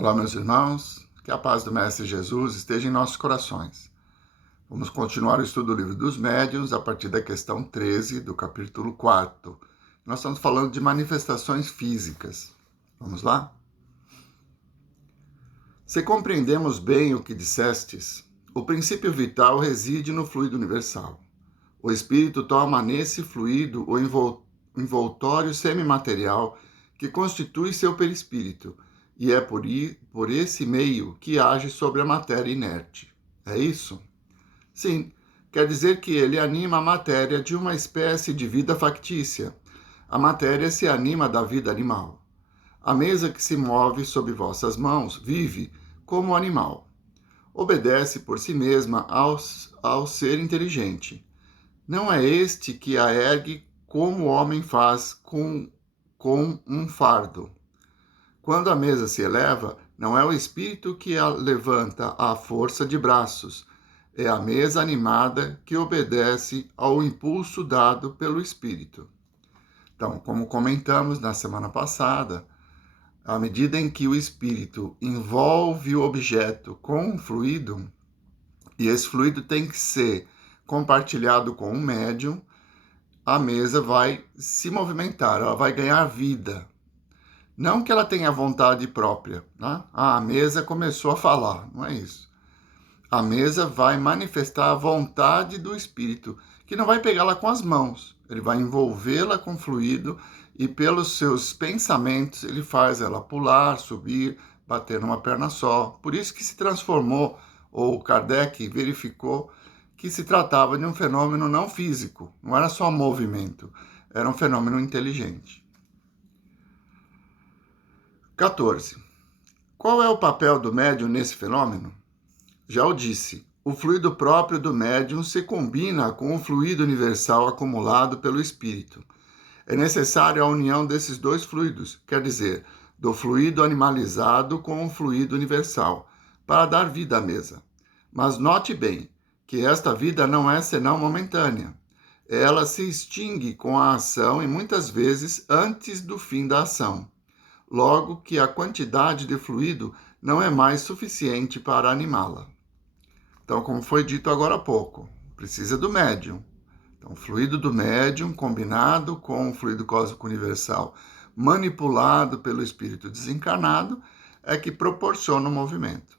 Olá, meus irmãos, que a paz do Mestre Jesus esteja em nossos corações. Vamos continuar o estudo do Livro dos Médiuns a partir da questão 13 do capítulo 4. Nós estamos falando de manifestações físicas. Vamos lá? Se compreendemos bem o que dissestes, o princípio vital reside no fluido universal. O espírito toma nesse fluido o envoltório semimaterial que constitui seu perispírito, e é por esse meio que age sobre a matéria inerte. É isso? Sim, quer dizer que ele anima a matéria de uma espécie de vida factícia. A matéria se anima da vida animal. A mesa que se move sob vossas mãos vive como animal. Obedece por si mesma ao ser inteligente. Não é este que a ergue como o homem faz com um fardo. Quando a mesa se eleva, não é o espírito que a levanta à força de braços, é a mesa animada que obedece ao impulso dado pelo espírito. Então, como comentamos na semana passada, à medida em que o espírito envolve o objeto com um fluido, e esse fluido tem que ser compartilhado com um médium, a mesa vai se movimentar, ela vai ganhar vida. Não que ela tenha vontade própria, né? A mesa começou a falar, não é isso. A mesa vai manifestar a vontade do espírito, que não vai pegá-la com as mãos, ele vai envolvê-la com fluido e pelos seus pensamentos ele faz ela pular, subir, bater numa perna só. Por isso que se transformou, ou Kardec verificou, que se tratava de um fenômeno não físico, não era só movimento, era um fenômeno inteligente. 14. Qual é o papel do médium nesse fenômeno? Já o disse, o fluido próprio do médium se combina com o fluido universal acumulado pelo espírito. É necessária a união desses dois fluidos, quer dizer, do fluido animalizado com o fluido universal, para dar vida à mesa. Mas note bem que esta vida não é senão momentânea. Ela se extingue com a ação e muitas vezes antes do fim da ação. Logo que a quantidade de fluido não é mais suficiente para animá-la. Então, como foi dito agora há pouco, precisa do médium. Então, o fluido do médium combinado com o fluido cósmico universal manipulado pelo espírito desencarnado é que proporciona o movimento.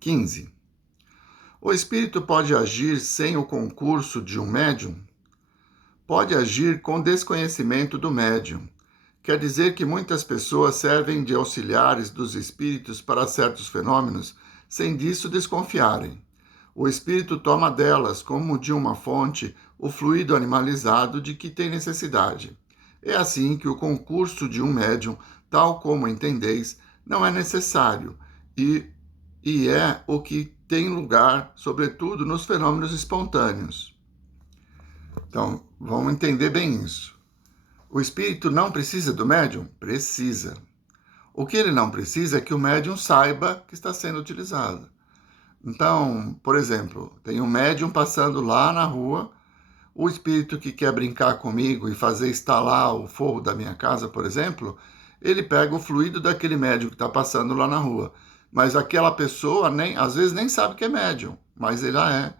15. O espírito pode agir sem o concurso de um médium? Pode agir com desconhecimento do médium. Quer dizer que muitas pessoas servem de auxiliares dos espíritos para certos fenômenos, sem disso desconfiarem. O espírito toma delas, como de uma fonte, o fluido animalizado de que tem necessidade. É assim que o concurso de um médium, tal como entendeis, não é necessário, e é o que tem lugar, sobretudo, nos fenômenos espontâneos. Então, vamos entender bem isso. O espírito não precisa do médium? Precisa. O que ele não precisa é que o médium saiba que está sendo utilizado. Então, por exemplo, tem um médium passando lá na rua, o espírito que quer brincar comigo e fazer estalar o forro da minha casa, por exemplo, ele pega o fluido daquele médium que está passando lá na rua. Mas aquela pessoa, às vezes, nem sabe que é médium, mas ela é.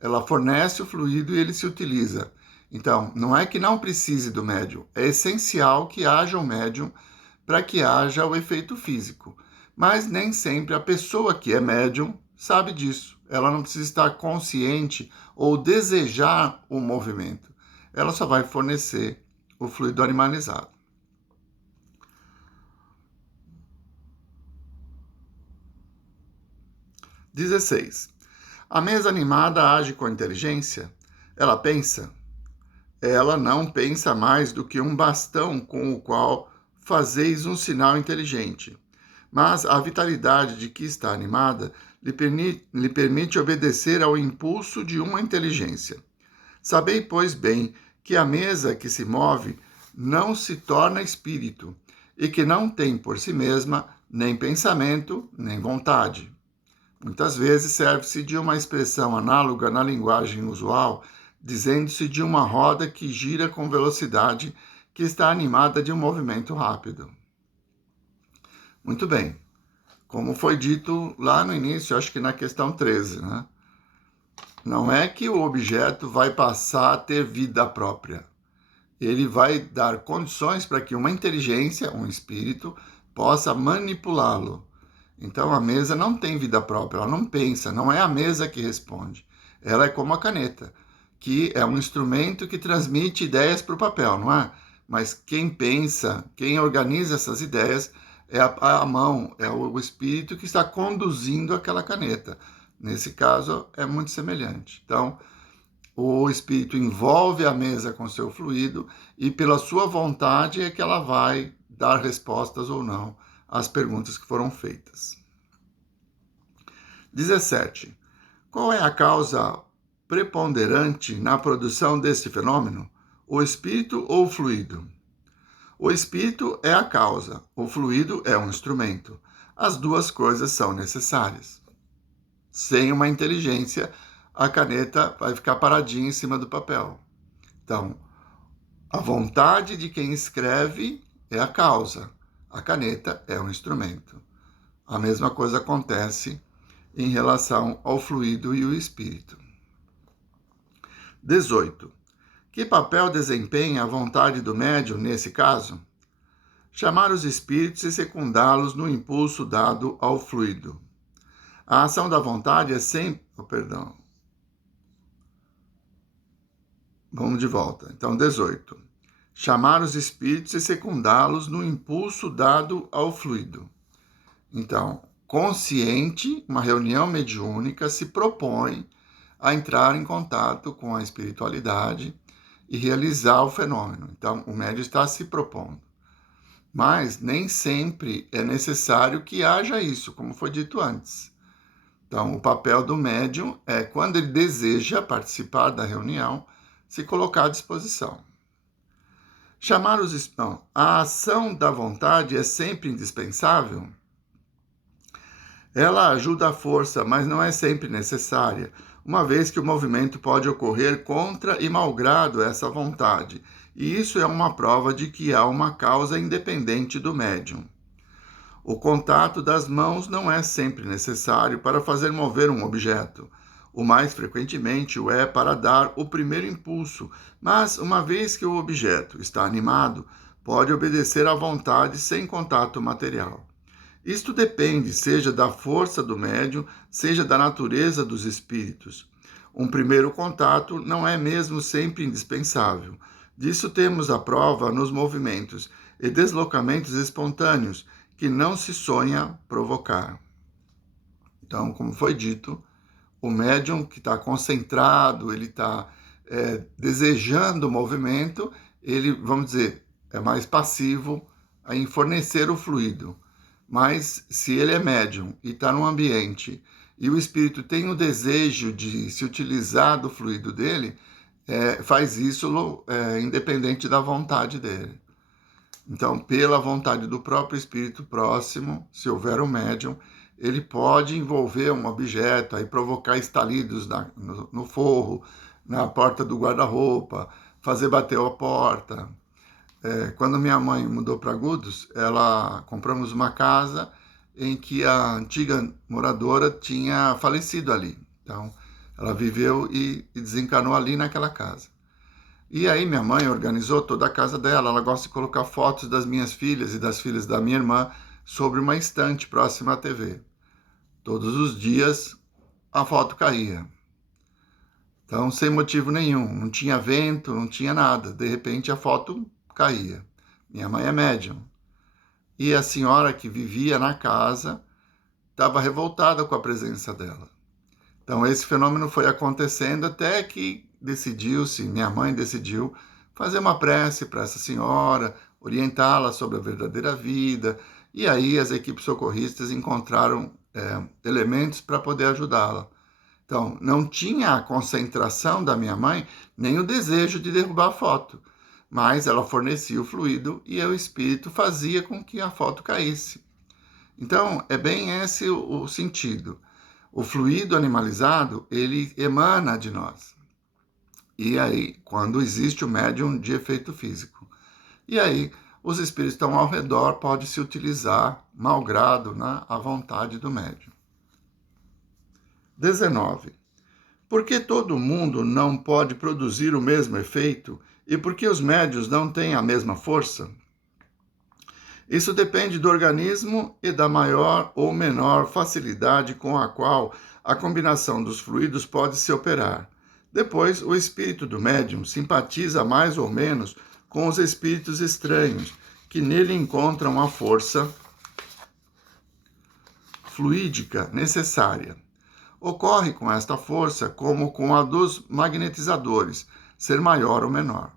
Ela fornece o fluido e ele se utiliza. Então, não é que não precise do médium, é essencial que haja um médium para que haja o efeito físico. Mas nem sempre a pessoa que é médium sabe disso. Ela não precisa estar consciente ou desejar o movimento. Ela só vai fornecer o fluido animalizado. (16) A mesa animada age com inteligência? Ela pensa? Ela não pensa mais do que um bastão com o qual fazeis um sinal inteligente. Mas a vitalidade de que está animada lhe permite obedecer ao impulso de uma inteligência. Sabei, pois bem, que a mesa que se move não se torna espírito, e que não tem por si mesma nem pensamento, nem vontade. Muitas vezes serve-se de uma expressão análoga na linguagem usual, dizendo-se de uma roda que gira com velocidade que está animada de um movimento rápido. Muito bem. Como foi dito lá no início, acho que na questão 13, né? Não é que o objeto vai passar a ter vida própria. Ele vai dar condições para que uma inteligência, um espírito, possa manipulá-lo. Então a mesa não tem vida própria, ela não pensa, não é a mesa que responde. Ela é como a caneta, que é um instrumento que transmite ideias para o papel, não é? Mas quem pensa, quem organiza essas ideias é a mão, é o espírito que está conduzindo aquela caneta. Nesse caso, é muito semelhante. Então, o espírito envolve a mesa com seu fluido e, pela sua vontade, é que ela vai dar respostas ou não às perguntas que foram feitas. 17. Qual é a causa preponderante na produção deste fenômeno? O espírito ou o fluido? O espírito é a causa, o fluido é um instrumento. As duas coisas são necessárias. Sem uma inteligência, a caneta vai ficar paradinha em cima do papel. Então, a vontade de quem escreve é a causa, a caneta é um instrumento. A mesma coisa acontece em relação ao fluido e o espírito. 18. Que papel desempenha a vontade do médium nesse caso? Chamar os espíritos e secundá-los no impulso dado ao fluido. A ação da vontade é sempre... Vamos de volta. Então, 18. Chamar os espíritos e secundá-los no impulso dado ao fluido. Então, consciente, uma reunião mediúnica se propõe a entrar em contato com a espiritualidade e realizar o fenômeno. Então, o médium está se propondo. Mas nem sempre é necessário que haja isso, como foi dito antes. Então, o papel do médium é, quando ele deseja participar da reunião, se colocar à disposição. Chamar os espíritos. A ação da vontade é sempre indispensável? Ela ajuda a força, mas não é sempre necessária, uma vez que o movimento pode ocorrer contra e malgrado essa vontade, e isso é uma prova de que há uma causa independente do médium. O contato das mãos não é sempre necessário para fazer mover um objeto. O mais frequentemente o é para dar o primeiro impulso, mas uma vez que o objeto está animado, pode obedecer à vontade sem contato material. Isto depende, seja da força do médium, seja da natureza dos espíritos. Um primeiro contato não é mesmo sempre indispensável. Disso temos a prova nos movimentos e deslocamentos espontâneos, que não se sonha provocar. Então, como foi dito, o médium que está concentrado, ele está desejando o movimento, ele, vamos dizer, é mais passivo em fornecer o fluido. Mas se ele é médium e está num ambiente e o espírito tem o desejo de se utilizar do fluido dele, faz isso independente da vontade dele. Então, pela vontade do próprio espírito próximo, se houver um médium, ele pode envolver um objeto, aí provocar estalidos no forro, na porta do guarda-roupa, fazer bater a porta. Quando minha mãe mudou para Agudos, compramos uma casa em que a antiga moradora tinha falecido ali. Então, ela viveu e desencarnou ali naquela casa. E aí minha mãe organizou toda a casa dela. Ela gosta de colocar fotos das minhas filhas e das filhas da minha irmã sobre uma estante próxima à TV. Todos os dias a foto caía. Então, sem motivo nenhum. Não tinha vento, não tinha nada. De repente a foto caía. Minha mãe é médium. E a senhora que vivia na casa estava revoltada com a presença dela. Então, esse fenômeno foi acontecendo até que minha mãe decidiu fazer uma prece para essa senhora, orientá-la sobre a verdadeira vida, e aí as equipes socorristas encontraram elementos para poder ajudá-la. Então, não tinha a concentração da minha mãe, nem o desejo de derrubar a foto, mas ela fornecia o fluido e o espírito fazia com que a foto caísse. Então, é bem esse o sentido. O fluido animalizado, ele emana de nós. E aí, quando existe o médium de efeito físico. E aí, os espíritos estão ao redor, pode-se utilizar, malgrado, né, a vontade do médium. 19. Por que todo mundo não pode produzir o mesmo efeito e por que os médiuns não têm a mesma força? Isso depende do organismo e da maior ou menor facilidade com a qual a combinação dos fluidos pode se operar. Depois, o espírito do médium simpatiza mais ou menos com os espíritos estranhos, que nele encontram a força fluídica necessária. Ocorre com esta força como com a dos magnetizadores, ser maior ou menor.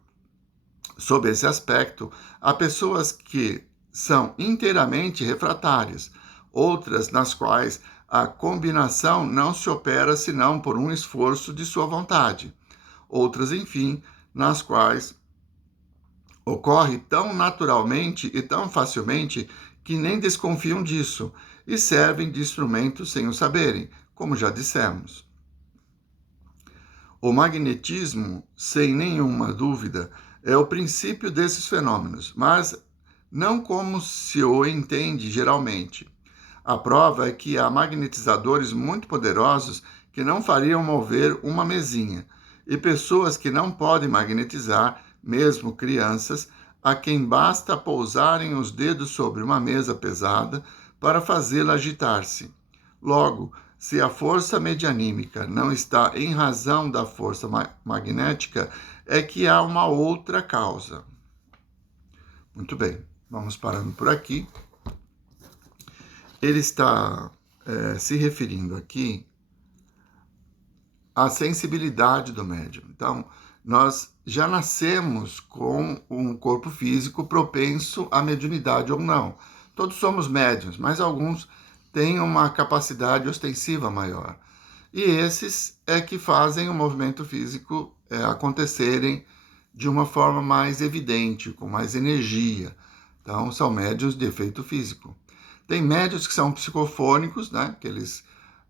Sob esse aspecto, há pessoas que são inteiramente refratárias, outras nas quais a combinação não se opera senão por um esforço de sua vontade, outras, enfim, nas quais ocorre tão naturalmente e tão facilmente que nem desconfiam disso e servem de instrumento sem o saberem, como já dissemos. O magnetismo, sem nenhuma dúvida, é o princípio desses fenômenos, mas não como se o entende geralmente. A prova é que há magnetizadores muito poderosos que não fariam mover uma mesinha, e pessoas que não podem magnetizar, mesmo crianças, a quem basta pousarem os dedos sobre uma mesa pesada para fazê-la agitar-se. Logo, se a força medianímica não está em razão da força magnética, é que há uma outra causa. Muito bem, vamos parando por aqui. Ele está se referindo aqui à sensibilidade do médium. Então, nós já nascemos com um corpo físico propenso à mediunidade ou não. Todos somos médiuns, mas alguns têm uma capacidade ostensiva maior. E esses é que fazem o movimento físico acontecerem de uma forma mais evidente, com mais energia. Então, são médiuns de efeito físico. Tem médiuns que são psicofônicos, né, que eles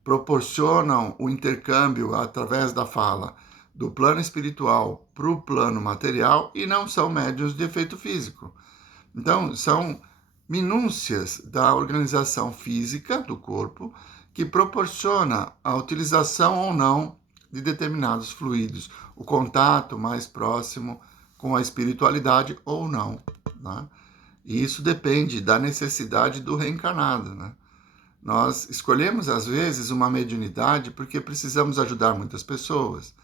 proporcionam o intercâmbio através da fala do plano espiritual para o plano material e não são médiuns de efeito físico. Então, são minúcias da organização física do corpo que proporciona a utilização ou não de determinados fluidos, o contato mais próximo com a espiritualidade ou não, né? E isso depende da necessidade do reencarnado, né? Nós escolhemos, às vezes, uma mediunidade porque precisamos ajudar muitas pessoas.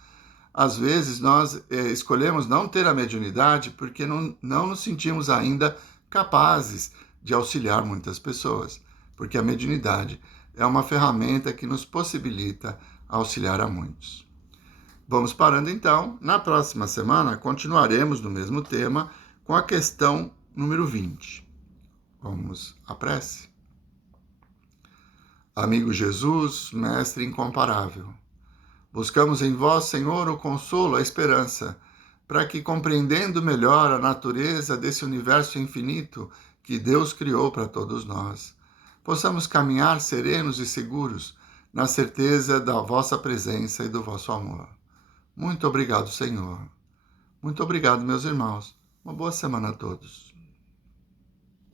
Às vezes, nós escolhemos não ter a mediunidade porque não nos sentimos ainda capazes de auxiliar muitas pessoas, porque a mediunidade é uma ferramenta que nos possibilita auxiliar a muitos. Vamos parando então. Na próxima semana, continuaremos no mesmo tema com a questão número 20. Vamos à prece? Amigo Jesus, Mestre incomparável, buscamos em vós, Senhor, o consolo, a esperança, para que, compreendendo melhor a natureza desse universo infinito que Deus criou para todos nós, possamos caminhar serenos e seguros na certeza da vossa presença e do vosso amor. Muito obrigado, Senhor. Muito obrigado, meus irmãos. Uma boa semana a todos.